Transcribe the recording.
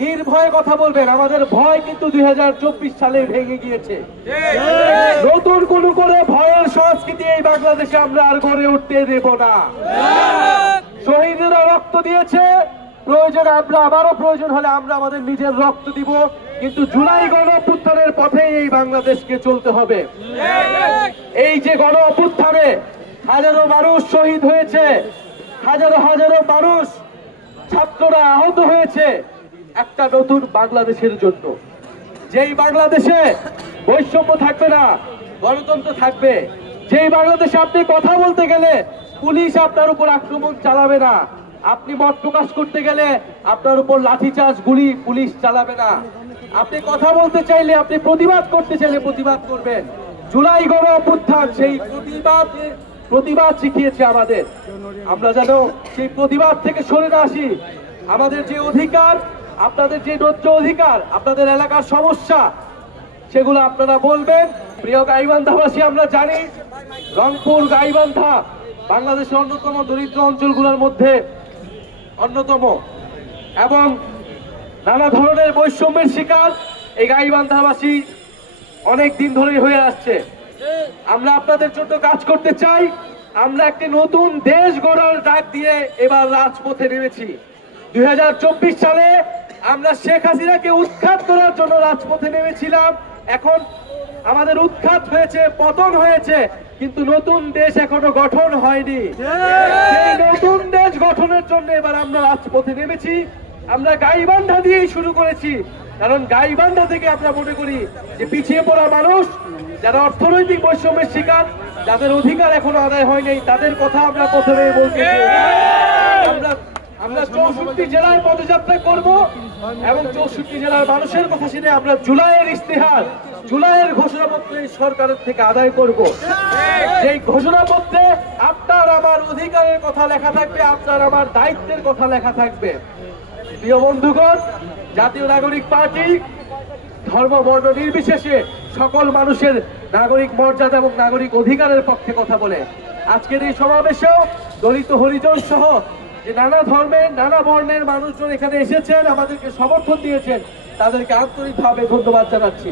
নির্ভয়ে কথা বলবেন। আমাদের ভয় কিন্তু 2024 সালে ভেঙে গিয়েছে। নতুন কোনো করে ভয়ের সংস্কৃতি এই বাংলাদেশে আমরা আর গড়ে উঠতে দেব না। শহীদরা রক্ত দিয়েছে, প্রয়োজন আমরা আবারও প্রয়োজন হলে আমরা আমাদের নিজের রক্ত দিব, কিন্তু জুলাই গণ অভ্যুত্থানের পথেই এই বাংলাদেশকে চলতে হবে। এই যে গণ অভ্যুত্থানে হাজারো মানুষ শহীদ হয়েছে, হাজারো হাজারো মানুষ ছাত্ররা আহত হয়েছে একটা নতুন বাংলাদেশের জন্য, যেই বাংলাদেশে বৈষম্য থাকবে না, গণতন্ত্র থাকবে, যেই বাংলাদেশে আপনি কথা বলতে গেলে পুলিশ আপনার উপর আক্রমণ চালাবে না, আপনি মত প্রকাশ করতে গেলে আপনার উপর লাঠিচার্জ গুলি পুলিশ চালাবে না, আপনি কথা বলতে চাইলে, আপনি প্রতিবাদ করতে চাইলে প্রতিবাদ করবেন। জুলাই গণ অভ্যুত্থান সেই প্রতিবাদ শিখিয়েছে আমাদের। আমরা যেন সেই প্রতিবাদ থেকে সরে না আসি। আমাদের যে অধিকার, আপনাদের যে ন্যায্য অধিকার, আপনাদের এলাকার সমস্যা, সেগুলো আপনারা বলবেন। প্রিয় গাইবান্ধাবাসী, আমরা জানি রংপুর গাইবান্ধা বাংলাদেশের অন্যতম দরিদ্র অঞ্চলগুলোর মধ্যে অন্যতম, এবং নানা ধরনের বৈষম্যের শিকার এই গাইবান্ধাবাসী অনেক দিন ধরেই হয়ে আসছে। আমরা আপনাদের জন্য কাজ করতে চাই। আমরা একটি নতুন দেশ গড়ার ডাক দিয়ে এবার রাজপথে নেমেছি। 2024 সালে আমরা শেখ হাসিনাকে উৎখাত করার জন্য রাজপথে নেমেছিলাম। এখন আমাদের উৎখাত হয়েছে, পতন হয়েছে, কিন্তু নতুন দেশ এখনো গঠন হয়নি। এই নতুন দেশ গঠনের জন্য এবার আমরা রাজপথে নেমেছি। আমরা গাইবান্ধা দিয়েই শুরু করেছি, কারণ গাইবান্ধা থেকে আমরা মনে করি যে পিছিয়ে পড়া মানুষ, যারা অর্থনৈতিক বৈষম্যের শিকার, যাদের অধিকার এখনো আদায় হয়নি, তাদের কথা আমরা প্রথমে বলতে চাই। আমরা 64 জেলায় পদযাত্রা করব এবং 64 জেলার মানুষের কথা শুনে আমরা জুলাইয়ের ইস্তেহার, জুলাইয়ের ঘোষণাপত্র সরকারের থেকে আদায় করব। সেই ঘোষণাপত্রে আপনার আমার অধিকারের কথা লেখা থাকবে, আপনার আমার দায়িত্বের কথা লেখা থাকবে। প্রিয় বন্ধুগণ, জাতীয় নাগরিক পার্টি ধর্ম বর্ণ নির্বিশেষে সকল মানুষের নাগরিক মর্যাদা এবং নাগরিক অধিকারের পক্ষে কথা বলে। আজকের এই সমাবেশেও দলিত হরিজন সহ যে নানা ধর্মের নানা বর্ণের মানুষজন এখানে এসেছেন, আমাদেরকে সমর্থন দিয়েছেন, তাদেরকে আন্তরিকভাবে ধন্যবাদ জানাচ্ছি।